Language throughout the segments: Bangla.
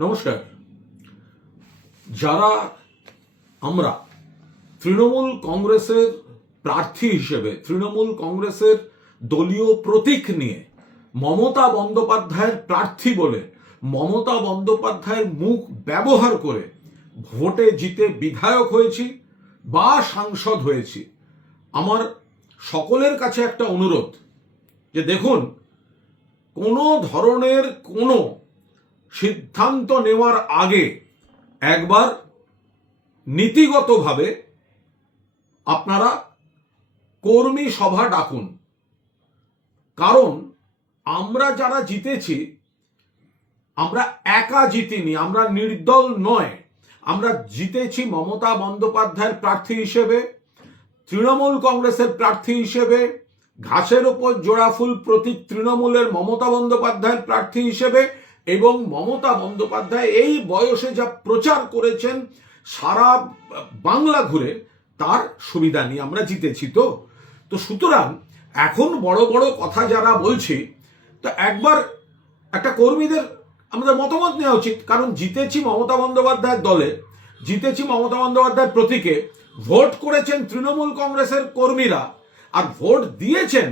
নমস্কার। যারা আমরা তৃণমূল কংগ্রেসের প্রার্থী হিসেবে তৃণমূল কংগ্রেসের দলীয় প্রতীক নিয়ে মমতা বন্দ্যোপাধ্যায়ের প্রার্থী বলে মমতা বন্দ্যোপাধ্যায়ের মুখ ব্যবহার করে ভোটে জিতে বিধায়ক হয়েছি বা সাংসদ হয়েছি, আমার সকলের কাছে একটা অনুরোধ যে দেখুন, কোনো ধরনের কোনো সিদ্ধান্ত নেওয়ার আগে একবার নীতিগতভাবে আপনারা কর্মী সভা ডাকুন। কারণ আমরা যারা জিতেছি, আমরা একা জিতিনি, আমরা নির্দল নয়। আমরা জিতেছি মমতা বন্দ্যোপাধ্যায়ের প্রার্থী হিসেবে, তৃণমূল কংগ্রেসের প্রার্থী হিসেবে, ঘাসের ওপর জোড়া ফুল প্রতীক তৃণমূলের মমতা বন্দ্যোপাধ্যায়ের প্রার্থী হিসেবে, এবং মমতা বন্দ্যোপাধ্যায় এই বয়সে যা প্রচার করেছেন সারা বাংলা ঘুরে, তার সুবিধা নিয়ে আমরা জিতেছি। তো সুতরাং এখন বড় বড় কথা যারা বলছি, তো একবার একটা কর্মীদের আমাদের মতামত নেওয়া উচিত। কারণ জিতেছি মমতা বন্দ্যোপাধ্যায়ের দলে, জিতেছি মমতা বন্দ্যোপাধ্যায়ের প্রতীকে, ভোট করেছেন তৃণমূল কংগ্রেসের কর্মীরা, আর ভোট দিয়েছেন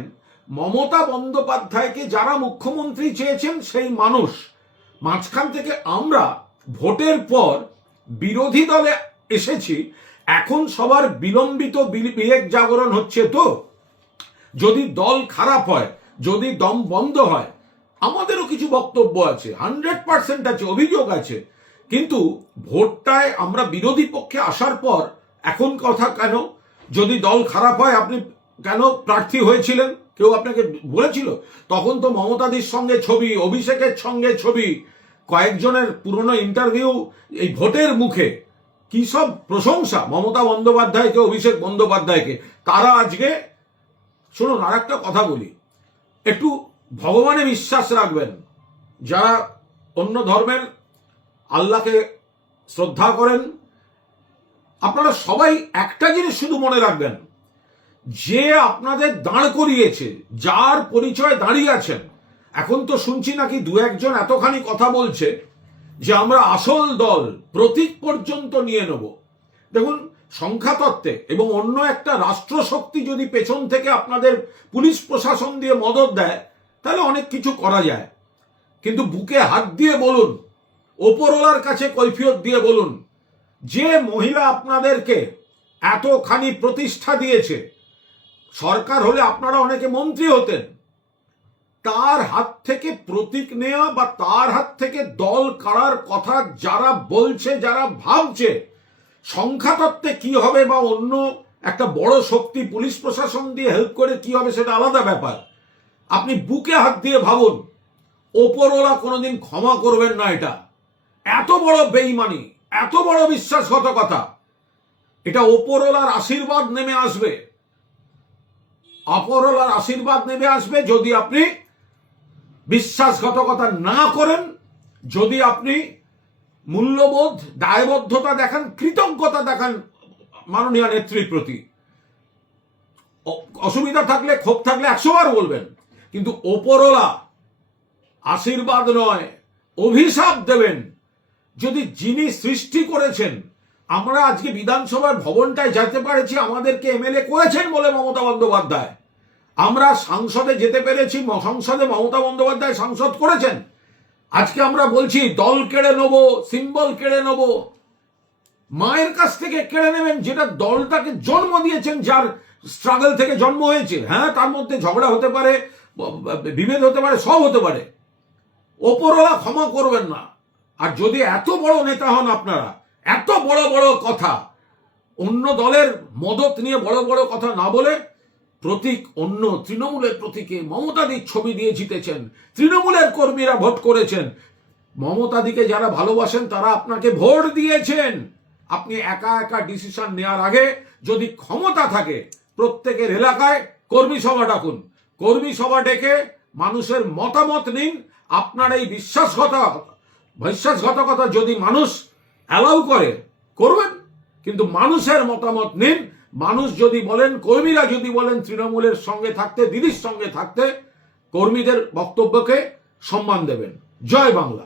মমতা বন্দ্যোপাধ্যায়কে যারা মুখ্যমন্ত্রী চেয়েছেন সেই মানুষ। মাঝখান থেকে আমরা ভোটের পর বিরোধী দলে এসেছি, এখন সবার বিলম্বিত বিবেক জাগরণ হচ্ছে। তো যদি দল খারাপ হয়, যদি দম বন্ধ হয়, আমাদেরও কিছু বক্তব্য আছে, 100% আছে, অভিযোগ আছে, কিন্তু ভোটটায় আমরা বিরোধী পক্ষে আসার পর এখন কথা কেন? যদি দল খারাপ হয় আপনি কেন প্রার্থী হয়েছিলেন? কেউ আপনাকে বলেছিল? তখন তো মমতাদির সঙ্গে ছবি, অভিষেকের সঙ্গে ছবি, কয়েকজনের পুরনো ইন্টারভিউ, এই ভোটের মুখে কি সব প্রশংসা মমতা বন্দ্যোপাধ্যায়কে, অভিষেক বন্দ্যোপাধ্যায়কে। তারা আজকে শুনুন, আর একটা কথা বলি, একটু ভগবানে বিশ্বাস রাখবেন। যারা অন্য ধর্মের আল্লাহকে শ্রদ্ধা করেন, আপনারা সবাই একটা জিনিস শুধু মনে রাখবেন, যে আপনাদের দাঁড় করিয়েছে, যার পরিচয় দাঁড়িয়ে আছেন, এখন তো শুনছি নাকি দু একজন এতখানি কথা বলছে যে আমরা আসল দল, প্রতীক পর্যন্ত নিয়ে নেব। দেখুন, সংখ্যাতত্ত্বে এবং অন্য একটা রাষ্ট্রশক্তি যদি পেছন থেকে আপনাদের পুলিশ প্রশাসন দিয়ে মদত দেয়, তাহলে অনেক কিছু করা যায়। কিন্তু বুকে হাত দিয়ে বলুন, ওপরওয়ালার কাছে কৈফিয়ত দিয়ে বলুন, যে মহিলা আপনাদেরকে এতখানি প্রতিষ্ঠা দিয়েছে, সরকার হলে আপনারা অনেকে মন্ত্রী হতেন, তার হাত থেকে প্রতীক নেওয়া বা তার হাত থেকে দল কাড়ার কথা যারা বলছে, যারা ভাবছে সংখ্যাতত্ত্বে কি হবে বা অন্য একটা বড় শক্তি পুলিশ প্রশাসন দিয়ে হেল্প করে কি হবে, সেটা আলাদা ব্যাপার। আপনি বুকে হাত দিয়ে ভাবুন, ওপরওয়ালা কোনোদিন ক্ষমা করবেন না। এটা এত বড় বেঈমানি, এত বড় বিশ্বাসঘাতকতা, এটা ওপরওয়ালার আশীর্বাদ নেমে আসবে। ওপরওয়ালার আশীর্বাদ নেমে আসবে যদি আপনি বিশ্বাসঘাতকতা না করেন, যদি আপনি মূল্যবোধ, দায়বদ্ধতা দেখান, কৃতজ্ঞতা দেখান মাননীয় নেত্রীর প্রতি। অসুবিধা থাকলে, ক্ষোভ থাকলে 100 বার বলবেন, কিন্তু ওপরওয়ালা আশীর্বাদ নয়, অভিশাপ দেবেন। যদি যিনি সৃষ্টি করেছেন, আমরা আজকে বিধানসভার ভবনটায় যেতে পেরেছি আমাদেরকে এমএলএ করেছেন বলে মমতা বন্দ্যোপাধ্যায়, আমরা সংসদে যেতে পেরেছি, সংসদে মমতা বন্দ্যোপাধ্যায় সাংসদ করেছেন। আজকে আমরা বলছি দল কেড়ে নেব, সিম্বল কেড়ে নেব। মায়ের কাছ থেকে কেড়ে নেবেন যেটা দলটাকে জন্ম দিয়েছেন, যার স্ট্রাগল থেকে জন্ম হয়েছে। হ্যাঁ, তার মধ্যে ঝগড়া হতে পারে, বিভেদ হতে পারে, সব হতে পারে। ওপরওয়ালা ক্ষমা করবেন না। আর যদি এত বড় নেতা হন আপনারা, এত বড় বড় কথা, অন্য দলের মদত নিয়ে বড় বড় কথা না বলে প্রতীক অন্য তৃণমূলের প্রতীকে মমতাদির ছবি দিয়ে জিতেছেন, তৃণমূলের কর্মীরা ভোট করেছেন, মমতাদিকে যারা ভালোবাসেন তারা আপনাকে ভোট দিয়েছেন। আপনি একা একা ডিসিশন নেওয়ার আগে যদি ক্ষমতা থাকে, প্রত্যেকের এলাকায় কর্মী সভা ডাকুন, কর্মী সভা ডেকে মানুষের মতামত নিন। আপনার এই বিশ্বাসঘাতকতা যদি মানুষ অ্যালাউ করে, করবেন, কিন্তু মানুষের মতামত নিন। মানুষ যদি বলেন, কর্মীরা যদি বলেন তৃণমূলের সঙ্গে থাকতে, দিদির সঙ্গে থাকতে, কর্মীদের বক্তব্যকে সম্মান দেবেন। জয় বাংলা।